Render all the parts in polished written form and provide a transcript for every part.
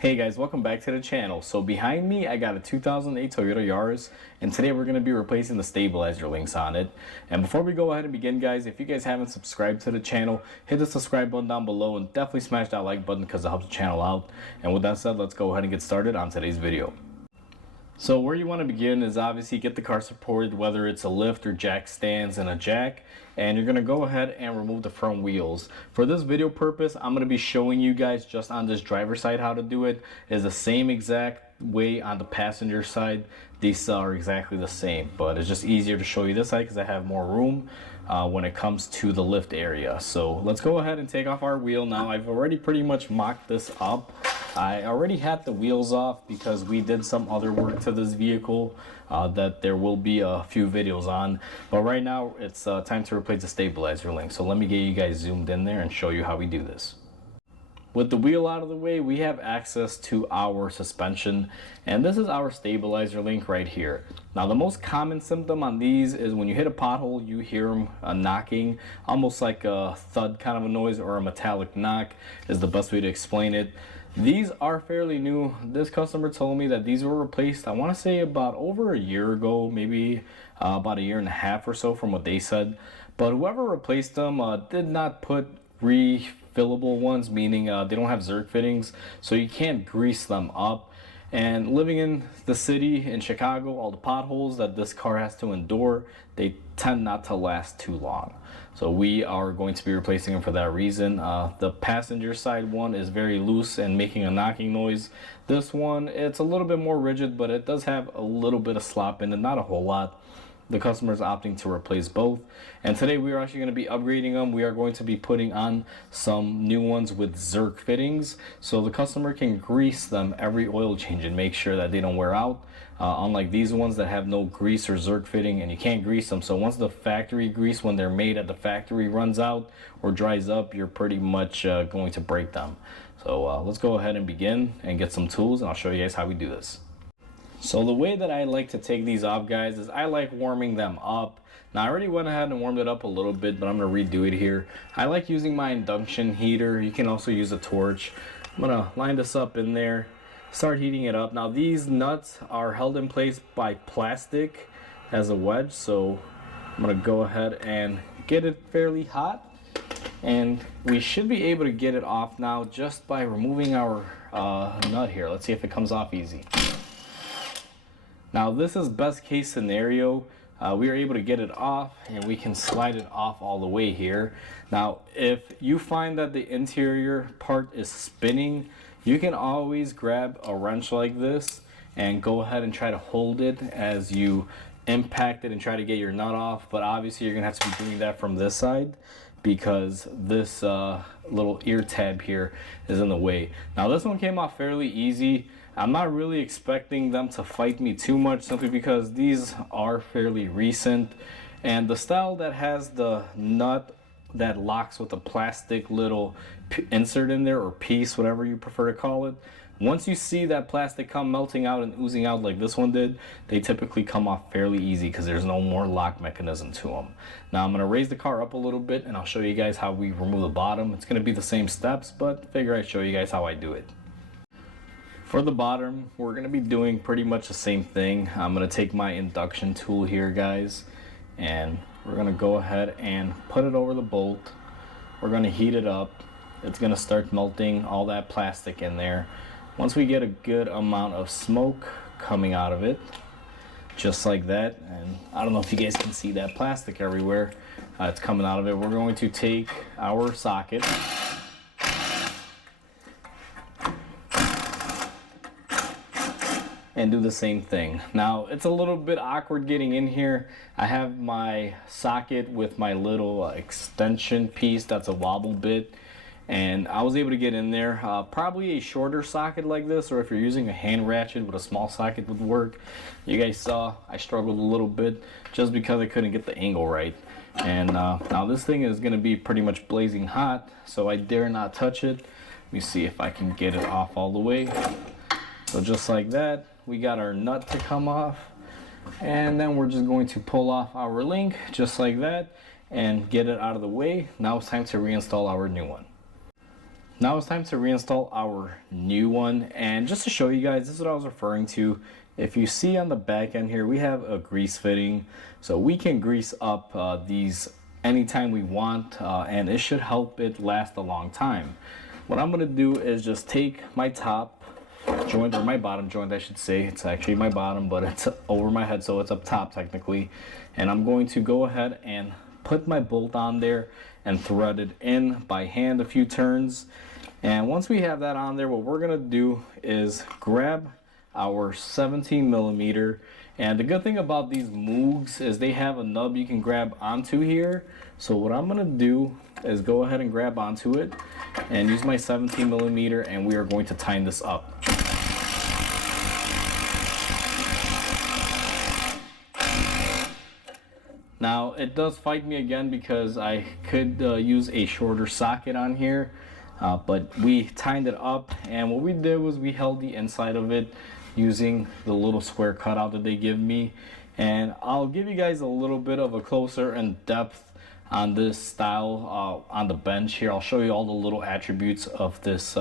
Hey guys, welcome back to the channel. So behind me I got a 2008 Toyota Yaris, and today we're going to be replacing the stabilizer links on it. And before we go ahead and begin, guys, if you guys haven't subscribed to the channel, hit the subscribe button down below and definitely smash that like button because it helps the channel out. And with that said, let's go ahead and get started on today's video. So where you want to begin is obviously get the car supported, whether it's a lift or jack stands and a jack, and you're going to go ahead and remove the front wheels. For this video purpose, I'm going to be showing you guys just on this driver's side how to do it. It's the same exact way on the passenger side. These are exactly the same, but it's just easier to show you this side because I have more room when it comes to the lift area. So let's go ahead and take off our wheel now. I've already pretty much mocked this up. I already had the wheels off because we did some other work to this vehicle that there will be a few videos on. But right now it's time to replace the stabilizer link. So let me get you guys zoomed in there and show you how we do this. With the wheel out of the way, we have access to our suspension, and this is our stabilizer link right here. Now the most common symptom on these is when you hit a pothole, you hear them knocking, almost like a thud kind of a noise, or a metallic knock is the best way to explain it. These are fairly new. This customer told me that these were replaced, I want to say about over a year ago, maybe about a year and a half or so from what they said. But whoever replaced them did not put refillable ones, meaning they don't have Zerk fittings, so you can't grease them up. And living in the city in Chicago, all the potholes that this car has to endure, they tend not to last too long. So we are going to be replacing them for that reason. The passenger side one is very loose and making a knocking noise. This one, it's a little bit more rigid, but it does have a little bit of slop in it, not a whole lot. The customer is opting to replace both, and today we are actually going to be upgrading them. We are going to be putting on some new ones with Zerk fittings, so the customer can grease them every oil change and make sure that they don't wear out, unlike these ones that have no grease or Zerk fitting, and you can't grease them. So once the factory grease, when they're made at the factory, runs out or dries up, you're pretty much going to break them. So let's go ahead and begin and get some tools, and I'll show you guys how we do this. So the way that I like to take these off, guys, is I like warming them up. Now I already went ahead and warmed it up a little bit, but I'm going to redo it here. I like using my induction heater. You can also use a torch. I'm going to line this up in there, start heating it up. Now these nuts are held in place by plastic as a wedge, so I'm going to go ahead and get it fairly hot. And we should be able to get it off now just by removing our nut here. Let's see if it comes off easy. Now this is best case scenario. We are able to get it off and we can slide it off all the way here. Now if you find that the interior part is spinning, you can always grab a wrench like this and go ahead and try to hold it as you impact it and try to get your nut off. But obviously you're gonna have to be doing that from this side because this little ear tab here is in the way. Now this one came off fairly easy. I'm not really expecting them to fight me too much, simply because these are fairly recent, and the style that has the nut that locks with a plastic little insert in there, or piece, whatever you prefer to call it, once you see that plastic come melting out and oozing out like this one did, they typically come off fairly easy because there's no more lock mechanism to them. Now I'm going to raise the car up a little bit and I'll show you guys how we remove the bottom. It's going to be the same steps, but figure I'd show you guys how I do it. For the bottom, we're going to be doing pretty much the same thing. I'm going to take my induction tool here, guys, and we're going to go ahead and put it over the bolt. We're going to heat it up. It's going to start melting all that plastic in there. Once we get a good amount of smoke coming out of it, just like that, and I don't know if you guys can see that plastic everywhere, it's coming out of it, we're going to take our socket and do the same thing. Now it's a little bit awkward getting in here. I have my socket with my little extension piece that's a wobble bit, and I was able to get in there. Probably a shorter socket like this, or if you're using a hand ratchet with a small socket, would work. You guys saw I struggled a little bit just because I couldn't get the angle right. And now this thing is going to be pretty much blazing hot, so I dare not touch it. Let me see if I can get it off all the way. So just like that, we got our nut to come off, and then we're just going to pull off our link just like that and get it out of the way. Now it's time to reinstall our new one. Now it's time to reinstall our new one, and just to show you guys, this is what I was referring to. If you see on the back end here, we have a grease fitting, so we can grease up these anytime we want, and it should help it last a long time. What I'm going to do is just take my top joint, or my bottom joint I should say. It's actually my bottom, but it's over my head, so it's up top technically. And I'm going to go ahead and put my bolt on there and thread it in by hand a few turns. And once we have that on there, what we're gonna do is grab our 17 millimeter. And the good thing about these Moogs is they have a nub you can grab onto here. So what I'm gonna do is go ahead and grab onto it and use my 17 millimeter, and we are going to tighten this up. Now it does fight me again because I could use a shorter socket on here, but we tightened it up, and what we did was we held the inside of it using the little square cutout that they give me. And I'll give you guys a little bit of a closer in depth on this style on the bench here. I'll show you all the little attributes of this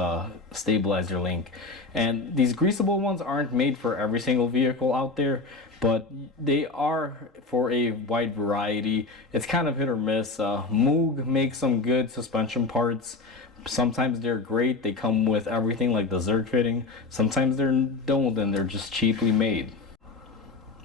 stabilizer link. And these greasable ones aren't made for every single vehicle out there, but they are for a wide variety. It's kind of hit or miss. Moog makes some good suspension parts. Sometimes they're great, they come with everything like the Zerk fitting. Sometimes they don't, and they're just cheaply made.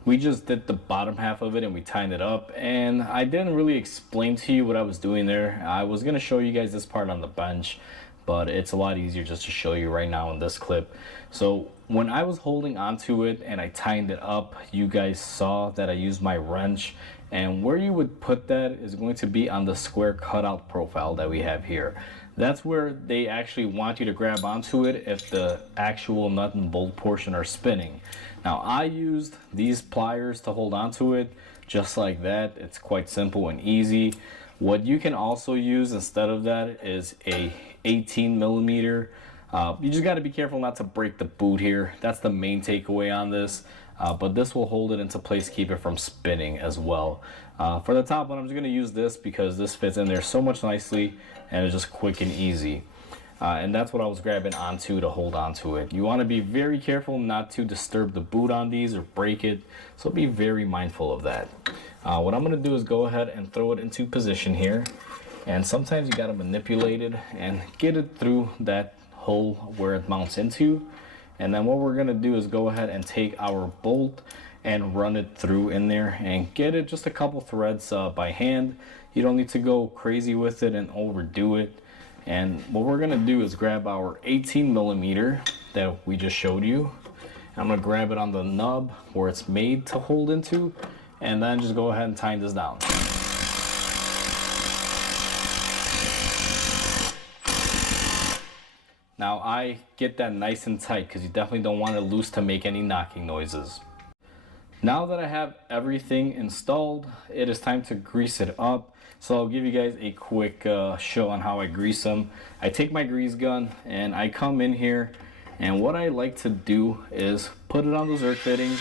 We just did the bottom half of it and we tightened it up, and I didn't really explain to you what I was doing there. I was going to show you guys this part on the bench, but it's a lot easier just to show you right now in this clip. So when I was holding onto it and I tightened it up, you guys saw that I used my wrench, and where you would put that is going to be on the square cutout profile that we have here. That's where they actually want you to grab onto it if the actual nut and bolt portion are spinning. Now I used these pliers to hold onto it just like that. It's quite simple and easy. What you can also use instead of that is a 18 millimeter. You just got to be careful not to break the boot here. That's the main takeaway on this. But this will hold it into place, keep it from spinning as well. For the top one, I'm just going to use this because this fits in there so much nicely and it's just quick and easy. And that's what I was grabbing onto to hold onto it. You want to be very careful not to disturb the boot on these or break it, so be very mindful of that. What I'm going to do is go ahead and throw it into position here, and sometimes you got to manipulate it and get it through that hole where it mounts into. And then what we're going to do is go ahead and take our bolt and run it through in there and get it just a couple threads by hand. You don't need to go crazy with it and overdo it. And what we're going to do is grab our 18 millimeter that we just showed you. I'm going to grab it on the nub where it's made to hold into, and then just go ahead and tighten this down. Now I get that nice and tight because you definitely don't want it loose to make any knocking noises. Now that I have everything installed, it is time to grease it up. So I'll give you guys a quick show on how I grease them. I take my grease gun and I come in here, and what I like to do is put it on the Zerk fitting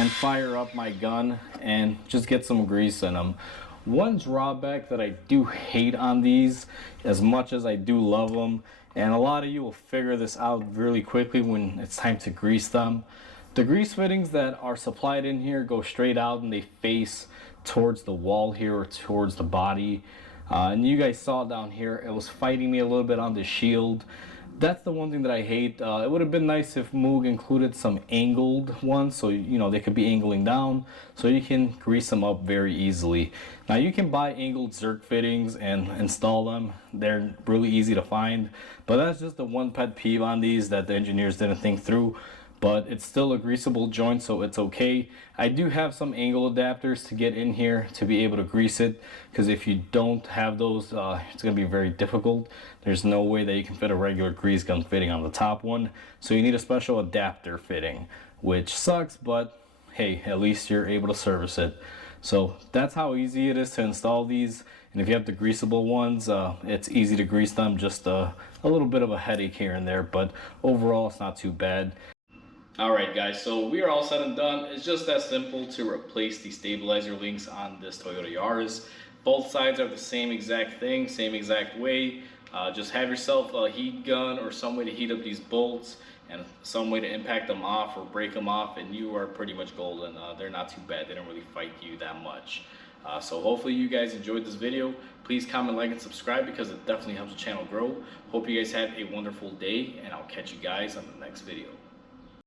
and fire up my gun and just get some grease in them. One drawback that I do hate on these, as much as I do love them, and a lot of you will figure this out really quickly when it's time to grease them. The grease fittings that are supplied in here go straight out and they face towards the wall here or towards the body. And you guys saw down here, it was fighting me a little bit on the shield. That's the one thing that I hate. It would have been nice if Moog included some angled ones, so you know they could be angling down, so you can grease them up very easily. Now you can buy angled Zerk fittings and install them. They're really easy to find, but that's just the one pet peeve on these that the engineers didn't think through. But it's still a greasable joint, so it's okay. I do have some angle adapters to get in here to be able to grease it, because if you don't have those, it's going to be very difficult. There's no way that you can fit a regular grease gun fitting on the top one, so you need a special adapter fitting, which sucks, but hey, at least you're able to service it. So that's how easy it is to install these. And if you have the greasable ones, it's easy to grease them, just a little bit of a headache here and there, but overall it's not too bad. Alright guys, so we are all said and done. It's just that simple to replace the stabilizer links on this Toyota Yaris. Both sides are the same exact thing, same exact way. Just have yourself a heat gun or some way to heat up these bolts and some way to impact them off or break them off, and you are pretty much golden. They're not too bad. They don't really fight you that much. So hopefully you guys enjoyed this video. Please comment, like, and subscribe because it definitely helps the channel grow. Hope you guys have a wonderful day, and I'll catch you guys on the next video.